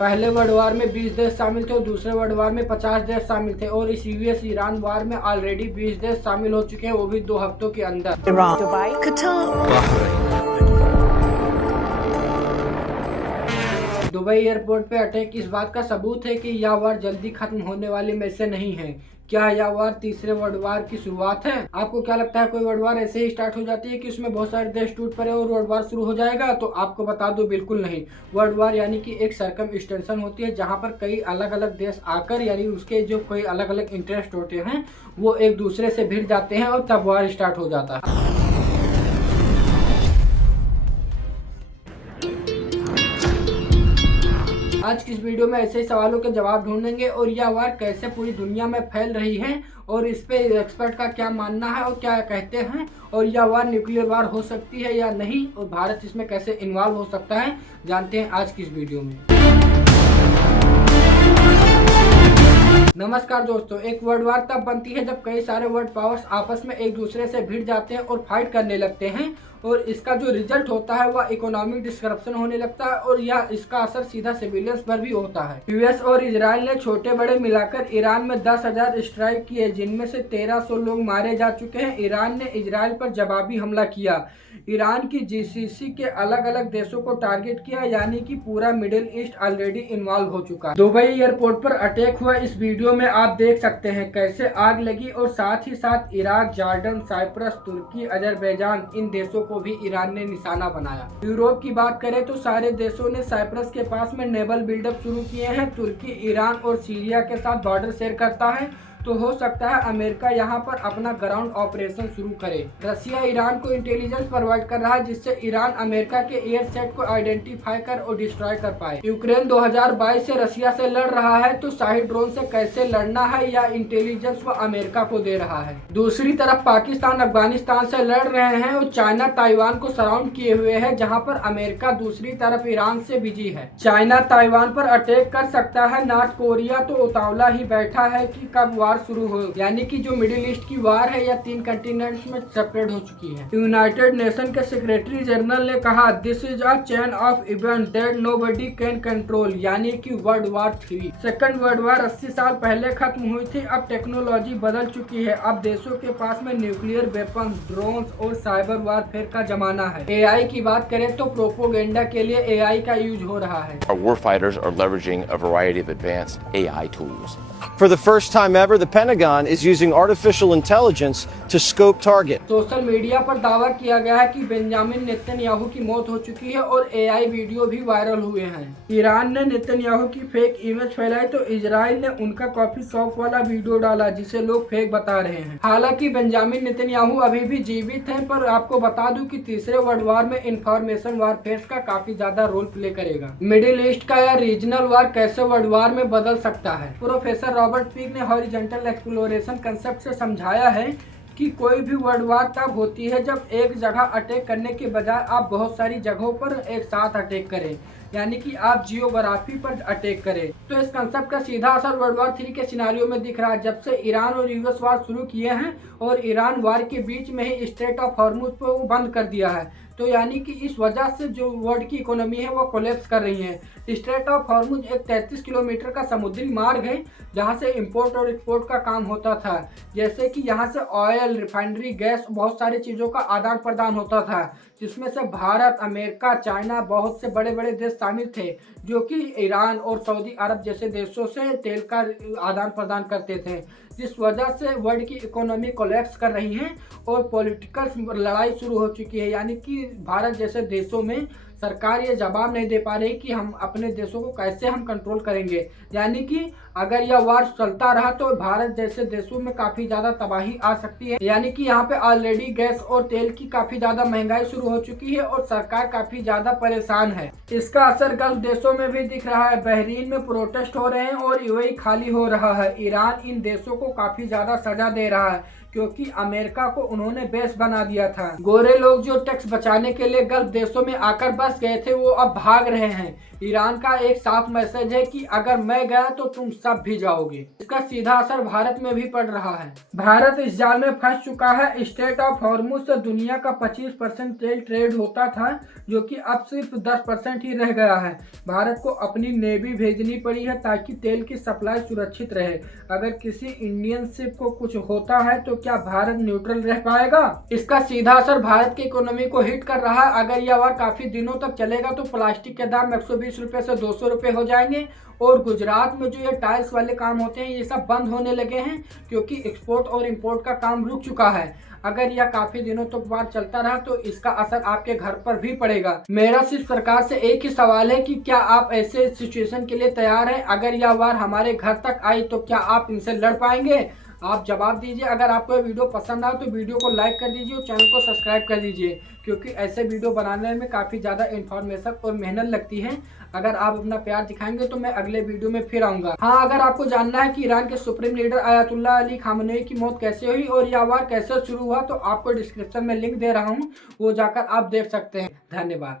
पहले world war में 20 देश शामिल थे और दूसरे वर्ल्ड वार में 50 देश शामिल थे और इस यूएस ईरान वार में ऑलरेडी 20 देश शामिल हो चुके हैं, वो भी 2 हफ्तों के अंदर। Iran, Dubai, Qatar, Dubai airport पे अटैक इस बात का सबूत है कि यह वार जल्दी खत्म होने वाली में से नहीं है। क्या यह वार तीसरे वर्ल्ड वार की शुरुआत है? आपको क्या लगता है, कोई वर्ल्ड वार ऐसे ही स्टार्ट हो जाती है कि उसमें बहुत सारे देश टूट पड़े और वर्ल्ड वार शुरू हो जाएगा? तो आपको बता दो, बिल्कुल नहीं। वर्ल्ड वार यानी कि एक सरकम एक्सटेंशन होती है जहां पर कई अलग अलग देश आकर, यानी उसके जो कोई अलग अलग इंटरेस्ट होते हैं वो एक दूसरे से भिड़ जाते हैं और तब वार स्टार्ट हो जाता है। आज की इस वीडियो में ऐसे ही सवालों के जवाब ढूंढेंगे और यह वार कैसे पूरी दुनिया में फैल रही है और इस पे एक्सपर्ट का क्या मानना है और क्या कहते हैं, और यह वार न्यूक्लियर वार हो सकती है या नहीं, और भारत इसमें कैसे इन्वॉल्व हो सकता है, जानते हैं आज की इस वीडियो में। नमस्कार दोस्तों, एक वर्ल्ड वार तब बनती है जब कई सारे वर्ल्ड पावर्स आपस में एक दूसरे से भिड़ जाते हैं और फाइट करने लगते हैं, और इसका जो रिजल्ट होता है वह इकोनॉमिक डिस्क्रप्शन होने लगता है और यह इसका असर सीधा सिविलियंस पर भी होता है। यूएस और इजराइल ने छोटे बड़े मिलाकर ईरान में 10,000 स्ट्राइक किए, जिनमें से 1300 लोग मारे जा चुके हैं। ईरान ने इजराइल पर जवाबी हमला किया। ईरान की जीसीसी के अलग अलग देशों को टारगेट किया, यानी कि पूरा मिडिल ईस्ट ऑलरेडी इन्वॉल्व हो चुका है। दुबई एयरपोर्ट पर अटैक हुआ। इस वीडियो में आप देख सकते हैं कैसे आग लगी और साथ ही साथ इराक, जॉर्डन, साइप्रस, तुर्की, अजरबैजान, इन देशों को भी ईरान ने निशाना बनाया। यूरोप की बात करें तो सारे देशों ने साइप्रस के पास में नेवल बिल्डअप शुरू किए हैं। तुर्की ईरान और सीरिया के साथ बॉर्डर शेयर करता है, तो हो सकता है अमेरिका यहां पर अपना ग्राउंड ऑपरेशन शुरू करे। रसिया ईरान को इंटेलिजेंस प्रोवाइड कर रहा है जिससे ईरान अमेरिका के एयर सेट को आइडेंटिफाई कर और डिस्ट्रॉय कर पाए। यूक्रेन 2022 से रसिया से लड़ रहा है, तो शाही ड्रोन से कैसे लड़ना है या इंटेलिजेंस वो अमेरिका को दे रहा है। दूसरी तरफ पाकिस्तान अफगानिस्तान से लड़ रहे हैं और चाइना ताइवान को सराउंड किए हुए है, जहाँ पर अमेरिका दूसरी तरफ ईरान से बिजी है। चाइना ताइवान पर अटैक कर सकता है। नॉर्थ कोरिया तो उतावला ही बैठा है कि कब वार शुरू हो, यानी कि जो मिडिल ईस्ट की वार है या 3 कंटिनेंट्स में सेपरेट हो चुकी है। यूनाइटेड नेशन के सेक्रेटरी जनरल ने कहा, this is a chain of event that nobody can control, यानी कि world war 3। Second world war 80 साल पहले खत्म हुई थी। अब टेक्नोलॉजी बदल चुकी है। अब देशों के पास में न्यूक्लियर वेपन, ड्रोन्स और साइबर वारफेयर का जमाना है। एआई की बात करें तो प्रोपोगेंडा के लिए एआई का यूज हो रहा है। Our warfighters are leveraging a variety of advanced AI tools. For the first time ever, the Pentagon is using artificial intelligence to scope target. Social media पर दावा किया गया है कि बेंजामिन नेतन्याहू की मौत हो चुकी है और एआई वीडियो भी वायरल हुए हैं। ईरान ने नेतन्याहू की फेक इमेज फैलाई तो इजराइल ने उनका कॉफी शॉप वाला वीडियो डाला जिसे लोग फेक बता रहे हैं। हालांकि बेंजामिन नेतन्याहू अभी भी जीवित हैं, पर आपको बता दूं कि तीसरे वर्ल्ड वार में इंफॉर्मेशन वारफेयर का काफी ज्यादा रोल प्ले करेगा। मिडिल ईस्ट का या रीजनल वार कैसे वर्ल्ड वार में बदल सकता है? प्रोफेसर रॉबर्ट पीक ने हॉरिजॉन्टल एक्सप्लोरेशन कंसेप्ट से समझाया है कि कोई भी वर्ल्ड वार तब होती है जब एक जगह अटैक करने के बजाय आप बहुत सारी जगहों पर एक साथ अटैक करें, यानी कि आप जियोग्राफी पर अटैक करें। तो इस कंसेप्ट का सीधा असर वर्ल्ड वार 3 के सिनारियो में दिख रहा है, जब से ईरान और यूएस वार शुरू किए हैं और ईरान वार के बीच में ही स्ट्रेट ऑफ हॉर्मुज को बंद कर दिया है। तो यानी कि इस वजह से जो वर्ल्ड की इकोनॉमी है वो कोलैप्स कर रही है। स्ट्रेट ऑफ हॉर्मुज एक 33 किलोमीटर का समुद्री मार्ग है जहां से इंपोर्ट और एक्सपोर्ट का काम होता था, जैसे कि यहां से ऑयल, रिफाइनरी, गैस, बहुत सारी चीज़ों का आदान प्रदान होता था, जिसमें से भारत, अमेरिका, चाइना, बहुत से बड़े बड़े देश शामिल थे जो कि ईरान और सऊदी अरब जैसे देशों से तेल का आदान प्रदान करते थे, जिस वजह से वर्ल्ड की इकोनॉमी कोलैप्स कर रही है और पॉलिटिकल लड़ाई शुरू हो चुकी है। यानी कि भारत जैसे देशों में सरकार ये जवाब नहीं दे पा रही कि हम अपने देशों को कैसे हम कंट्रोल करेंगे। यानी कि अगर यह वार चलता रहा तो भारत जैसे देशों में काफी ज्यादा तबाही आ सकती है। यानी कि यहाँ पे ऑलरेडी गैस और तेल की काफी ज्यादा महंगाई शुरू हो चुकी है और सरकार काफी ज्यादा परेशान है। इसका असर गल्फ देशों में भी दिख रहा है। बहरीन में प्रोटेस्ट हो रहे हैं और यूएई खाली हो रहा है। ईरान इन देशों को काफी ज्यादा सजा दे रहा है क्योंकि अमेरिका को उन्होंने बेस बना दिया था। गोरे लोग जो टैक्स बचाने के लिए गल्फ देशों में आकर बस गए थे वो अब भाग रहे हैं ईरान का एक साफ मैसेज है कि अगर मैं गया तो तुम सब भी जाओगे। इसका सीधा असर भारत में भी पड़ रहा है। भारत इस जाल में फंस चुका है। स्ट्रेट ऑफ हॉर्मुज से दुनिया का 25% तेल ट्रेड होता था, जो कि अब सिर्फ 10% ही रह गया है। भारत को अपनी नेवी भेजनी पड़ी है ताकि तेल की सप्लाई सुरक्षित रहे। अगर किसी इंडियन शिप को कुछ होता है तो क्या भारत न्यूट्रल रह पाएगा? इसका सीधा असर भारत की इकोनॉमी को हिट कर रहा है। अगर यह वार काफी दिनों तक चलेगा तो प्लास्टिक के दाम 120 रुपए से 200 रुपए हो जाएंगे और गुजरात में जो ये टाइल्स वाले काम होते हैं ये सब बंद होने लगे हैं, क्योंकि एक्सपोर्ट और इंपोर्ट का काम रुक चुका है। अगर यह काफी दिनों तक वार चलता रहा तो इसका असर आपके घर पर भी पड़ेगा। मेरा सिर्फ सरकार से एक ही सवाल है कि क्या आप ऐसे सिचुएशन के लिए तैयार हैं? अगर यह वार हमारे घर तक आई तो क्या आप इनसे लड़ पाएंगे? आप जवाब दीजिए। अगर आपको ये वीडियो पसंद आए तो वीडियो को लाइक कर दीजिए और चैनल को सब्सक्राइब कर दीजिए, क्योंकि ऐसे वीडियो बनाने में काफ़ी ज़्यादा इन्फॉर्मेशन और मेहनत लगती है। अगर आप अपना प्यार दिखाएंगे तो मैं अगले वीडियो में फिर आऊँगा। हाँ, अगर आपको जानना है कि ईरान के supreme leader Ayatollah Ali Khamenei की मौत कैसे हुई और यह वार कैसे शुरू हुआ तो आपको डिस्क्रिप्शन में लिंक दे रहा हूँ, वो जाकर आप देख सकते हैं। धन्यवाद।